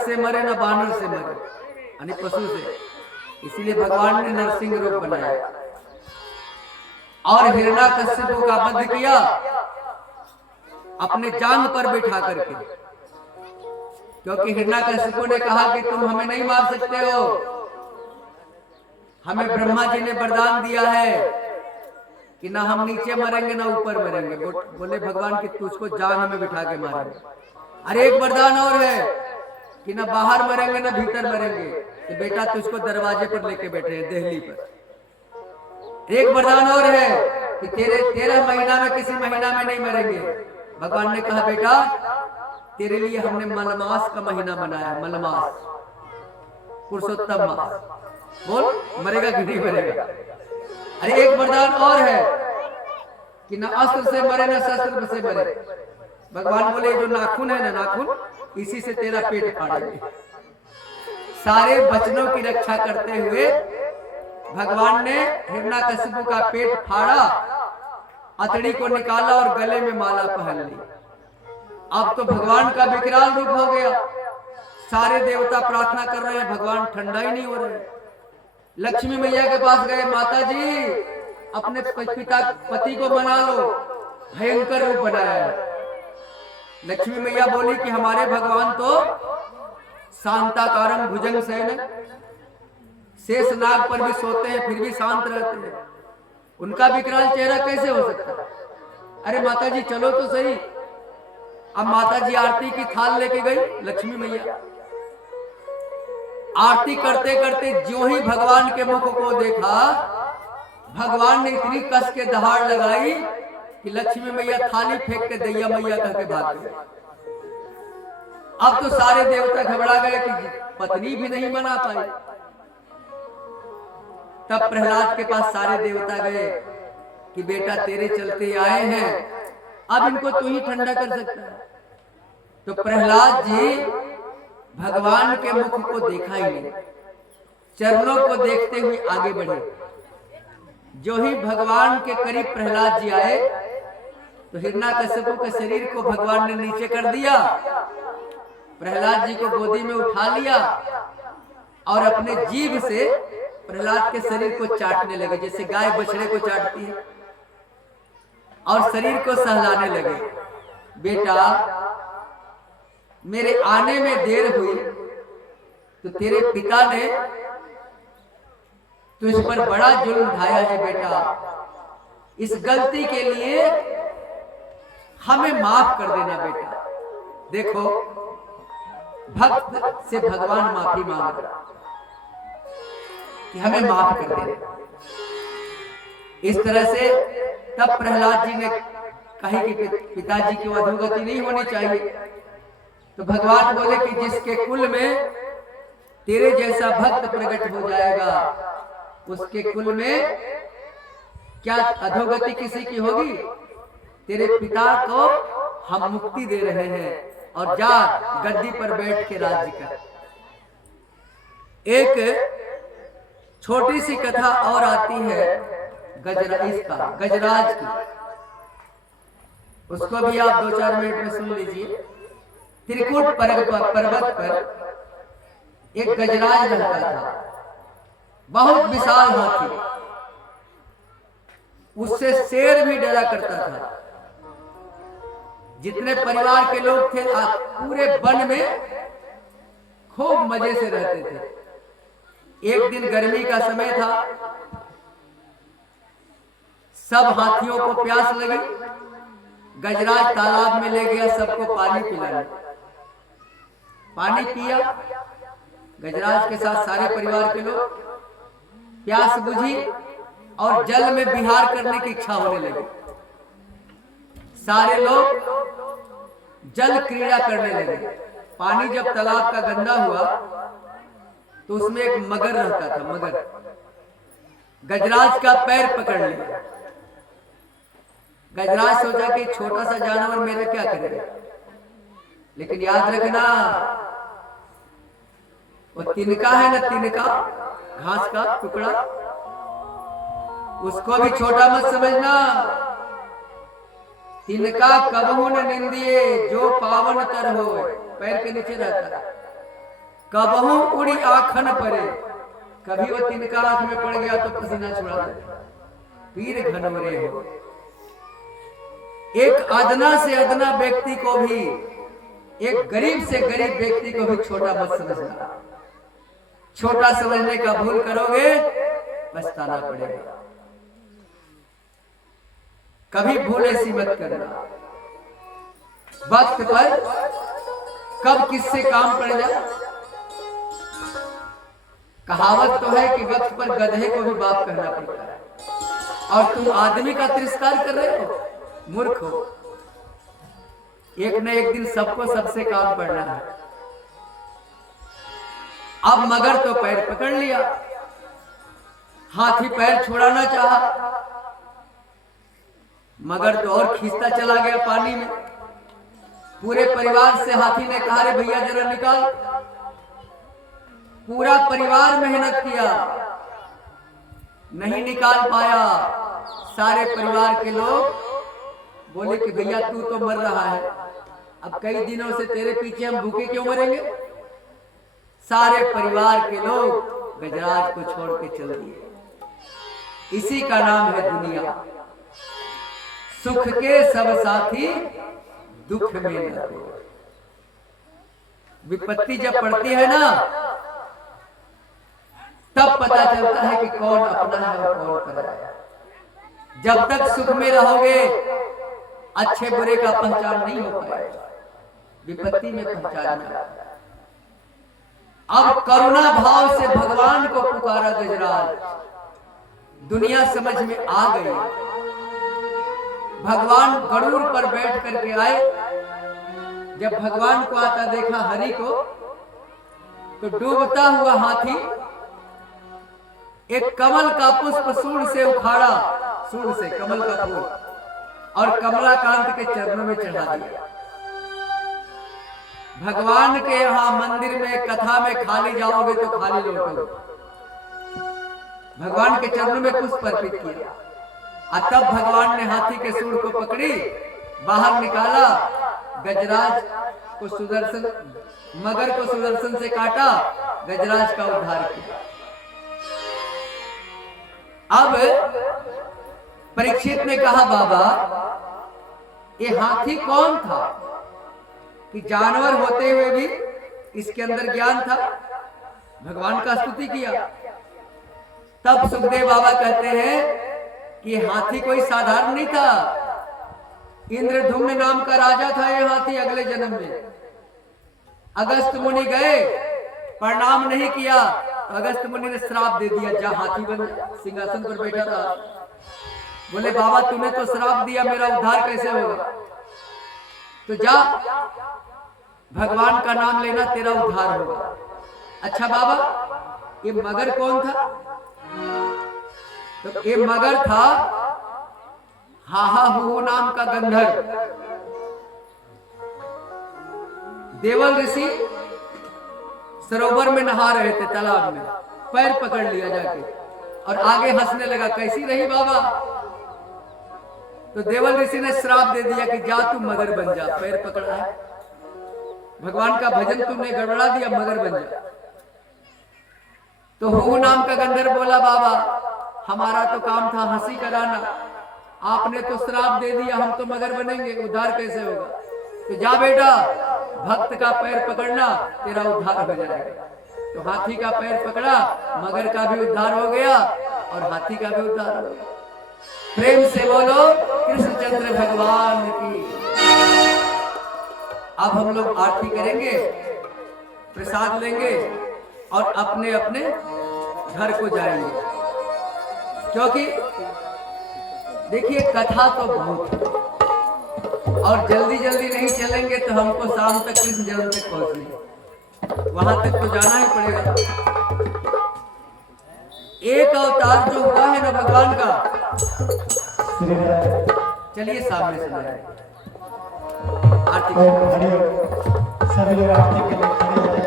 से मरे न बानर से मरे, यानी पशु से। इसीलिए भगवान ने नरसिंह रूप बनाया और हिरण्याकश्यप का वध किया अपने जांग पर बिठा करके, क्योंकि हिरण्याकश्यप ने कहा कि तुम हमें नहीं मार सकते हो, हमें ब्रह्मा जी ने वरदान दिया है कि ना हम नीचे मरेंगे ना ऊपर मरेंगे। बोले भगवान कि तुझको जांग में बिठा के मारेंगे। अरे एक वरदान और है कि ना बाहर मरेंगे ना भीतर मरेंगे, तो बेटा तुझको दरवाजे पर लेके बैठे हैं देहली पर। एक वरदान और है कि तेरे 13 महीना में किसी महीना में नहीं मरेंगे। भगवान ने कहा बेटा तेरे लिए हमने मलमास का महीना बनाया, मलमास पुरुषोत्तम मास। बोल मरेगा कि नहीं मरेगा। अरे एक वरदान और है कि न अस्त्र से मरे न शस्त्र से मरे। भगवान बोले जो नाखून है ना नाखून, इसी से तेरा पेट फाड़ेंगे। सारे वचनों की रक्षा करते हुए भगवान ने हिरण्याकश्यप का पेट फाड़ा, अतड़ी को निकाला और गले में माला पहन ली। अब तो भगवान का विकराल रूप हो गया। सारे देवता प्रार्थना कर रहे हैं, भगवान ठंडा ही नहीं हो रहे। लक्ष्मी मैया के पास गए, माता जी अपने पति को मना लो, भयंकर रूप बनाया है। लक्ष्मी मैया बोली कि हमारे भगवान तो शांताकारम भुजंग शयन, शेष नाग पर भी सोते हैं फिर भी शांत रहते हैं, उनका विकराल चेहरा कैसे हो सकता है। अरे माता जी चलो तो सही। अब माता जी आरती की थाल लेके गई लक्ष्मी मैया। आरती करते करते ज्यों ही भगवान के मुख को देखा, भगवान ने इतनी कस के दहाड़ लगाई कि लक्ष्मी मैया थाली फेंक के दैया मैया करके भाग गए। अब तो सारे देवता घबरा गए कि पत्नी भी नहीं बना पाई। तब प्रहलाद के पास सारे देवता गए कि बेटा तेरे चलते आए हैं, अब इनको तू ही ठंडा कर सकता है। तो प्रहलाद जी भगवान के मुख को देखा ही नहीं, चरणों को देखते हुए आगे बढ़े। जो ही भगवान के करीब प्रहलाद जी आए तो हिरण्याकश्यप के शरीर को भगवान ने नीचे कर दिया, प्रहलाद जी को गोदी में उठा लिया और अपने जीभ से प्रहलाद के शरीर को चाटने लगे, जैसे गाय बछड़े को चाटती है, और शरीर को सहलाने लगे। बेटा मेरे आने में देर हुई तो तेरे पिता ने तुझ पर बड़ा जुल्म ढाया है बेटा, इस गलती के लिए हमें माफ कर देना बेटा। देखो भक्त से भगवान माफी मांग रहा कि हमें माफ कर देना। इस तरह से तब प्रहलाद जी ने कहा कि पिताजी की अधोगति नहीं होनी चाहिए। तो भगवान बोले कि जिसके कुल में तेरे जैसा भक्त प्रकट हो जाएगा, उसके कुल में क्या अधोगति किसी की होगी। तेरे पिता को हम मुक्ति दे रहे हैं और जा गद्दी पर बैठ के राज्य कर। एक छोटी सी कथा और आती है गजराज की, उसको भी आप 2-4 मिनट में सुन लीजिए। त्रिकुट पर्वत पर एक गजराज रहता था, बहुत विशाल हाथी, उससे शेर भी डरा करता था। जितने परिवार के लोग थे पूरे वन में खूब मजे से रहते थे। एक दिन गर्मी का समय था, सब हाथियों को प्यास लगी, गजराज तालाब में ले गया सबको पानी पिलाने। पानी पिया गजराज के साथ सारे परिवार के लोग, प्यास बुझी और जल में विहार करने की इच्छा होने लगी। सारे लोग जल क्रीड़ा करने लगे। पानी जब तालाब का गंदा हुआ तो उसमें एक मगर रहता था, मगर गजराज का पैर पकड़ लिया। गजराज सोचा कि छोटा सा जानवर मेरे क्या करेगा, लेकिन याद रखना वो तिनका है ना, तिनका घास का टुकड़ा, उसको भी छोटा मत समझना। तिनका कबहू न निंदिए जो पावन तर हो, पैर के नीचे रहता है। कबहू उड़ी आखन परे, कभी वो तिनका आंख में पड़ गया तो पसीना छुड़ा दे। पीर घनवरे हो, एक अदना से अदना व्यक्ति को भी, एक गरीब से गरीब व्यक्ति को भी छोटा मत समझना। छोटा समझने का भूल करोगे पछताना पड़ेगा। कभी भूल ऐसी मत करना। वक्त पर कब किससे काम पड़ जाए। कहावत तो है कि वक्त पर गधे को भी बाप कहना पड़ता है, और तुम आदमी का तिरस्कार कर रहे हो, मूर्ख हो। एक न एक दिन सबको सबसे काम पड़ना है। अब मगर तो पैर पकड़ लिया, हाथी पैर छुड़ाना चाहा, मगर तो और खींचता चला गया पानी में। पूरे परिवार से हाथी ने कहा, रे भैया जरा निकाल। पूरा परिवार मेहनत किया, नहीं निकाल पाया। सारे परिवार के लोग बोले कि भैया तू तो मर रहा है, अब कई दिनों से तेरे पीछे हम भूखे क्यों मरेंगे। सारे परिवार के लोग गजराज को छोड़ के चल दिए। इसी का नाम है दुनिया। सुख के सब साथी दुख में न हो। विपत्ति जब पड़ती है ना, तब पता चलता है कि कौन अपना है और कौन पराया है। जब तक सुख में रहोगे अच्छे बुरे का पहचान नहीं हो पाएगा, विपत्ति में पहचान है। अब करुणा भाव से भगवान को पुकारा गजराज। दुनिया समझ में आ गई। भगवान गरुड़ पर बैठ करके आए। जब भगवान को आता देखा हरि को, तो डूबता हुआ हाथी एक कमल का पुष्प सूंड से उखाड़ा, सूंड से कमल का फूल, और कमलाकांत के चरणों में चढ़ा दिया। भगवान के यहाँ मंदिर में कथा में खाली जाओगे तो खाली लौटोगे। भगवान के चरणों में पुष्प अर्पित किया, और तब भगवान ने हाथी के सूंड को पकड़ी, बाहर निकाला, गजराज को सुदर्शन, मगर को सुदर्शन से काटा, गजराज का उद्धार किया। अब परीक्षित ने कहा, बाबा ये हाथी कौन था कि जानवर होते हुए भी इसके अंदर ज्ञान था। भगवान का स्तुति किया। तब सुखदेव बाबा कहते हैं कि हाथी कोई साधारण नहीं था। इंद्रधुम्न नाम का राजा था ये हाथी अगले जन्म में। अगस्त मुनि गए, प्रणाम नहीं किया तो अगस्त मुनि ने श्राप दे दिया, जा हाथी बन जा। सिंहासन पर बैठा था। बोले बाबा तूने तो श्राप दिया, मेरा उद्धार कैसे होगा। तो जा भगवान का नाम लेना, तेरा उद्धार होगा। अच्छा बाबा ये मगर कौन था। तो ये मगर था हाहा हु नाम का गंधर्व। देवल ऋषि सरोवर में नहा रहे थे, तालाब में, पैर पकड़ लिया जाके और आगे हंसने लगा, कैसी रही बाबा। तो देवल ऋषि ने श्राप दे दिया कि जा तू मगर बन जा। पैर पकड़ा है, भगवान का भजन तुमने गड़बड़ा दिया, मगर बन जा। तो हु नाम का गंधर्व बोला, बाबा हमारा तो काम था हंसी कराना, आपने तो श्राप दे दिया, हम तो मगर बनेंगे, उद्धार कैसे होगा। तो जा बेटा भक्त का पैर पकड़ना, तेरा उद्धार हो जाएगा। तो हाथी का पैर पकड़ा, मगर का भी उद्धार हो गया और हाथी का भी उद्धार हो गया। प्रेम से बोलो कृष्णचंद्र भगवान की। अब हम लोग आरती करेंगे, प्रसाद लेंगे और अपने अपने घर को जाएंगे। क्योंकि देखिए कथा तो बहुत है और जल्दी जल्दी नहीं चलेंगे तो हमको शाम तक कृष्ण जन्म तक पहुंचने, वहां तक तो जाना ही पड़ेगा। एक अवतार जो हुआ है ना भगवान का, चलिए सामने सुनाए आरती। सभी लोग आरती के लिए खड़े हैं।